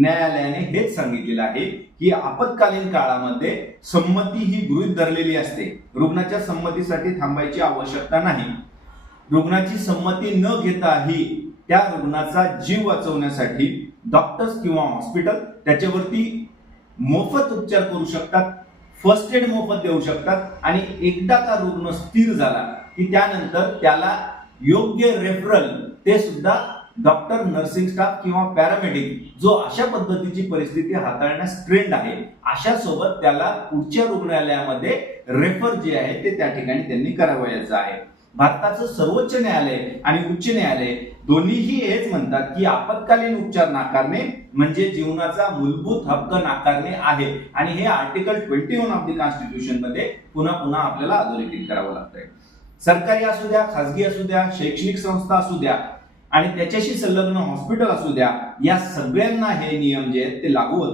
न्यायालयाने हेच सांगितलेलं आहे की आपत्कालीन काळामध्ये संमती ही गृहीत धरलेली असते. रुग्णाच्या संमतीसाठी थांबायची आवश्यकता नाही. रुग्णाची संमती न घेताही त्या रुग्णाचा जीव वाचवण्यासाठी डॉक्टर्स किंवा हॉस्पिटल त्याच्यावरती मोफत उपचार करू शकतात, फर्स्ट एड मोफत देऊ शकतात आणि एकदा का रुग्ण स्थिर झाला की त्यानंतर त्याला योग्य रेफरल ते सुद्धा डॉक्टर, नर्सिंग स्टाफ किंवा पॅरामेडिक जो अशा पद्धतीची परिस्थिती हाताळण्यास ट्रेंड आहे अशा सोबत त्याला पुढच्या रुग्णालयामध्ये रेफर जे आहे ते त्या ठिकाणी त्यांनी करावयाचं आहे. भारताचं सर्वोच्च न्यायालय आणि उच्च न्यायालय दोन्हीही हेच म्हणतात की आपत्कालीन उपचार नाकारणे म्हणजे जीवनाचा मूलभूत हक्क नाकारणे आहे आणि हे आर्टिकल 21 ऑफ द कॉन्स्टिट्यूशन मध्ये पुन्हा पुन्हा आपल्याला अधोरेखित करावं लागतंय. सरकारी असू द्या, खासगी असू द्या, शैक्षणिक संस्था असू द्या आणि त्याच्याशी संलग्न हॉस्पिटल असू द्या, या सगळ्यांना हे नियम जे आहेत ते लागू होतात.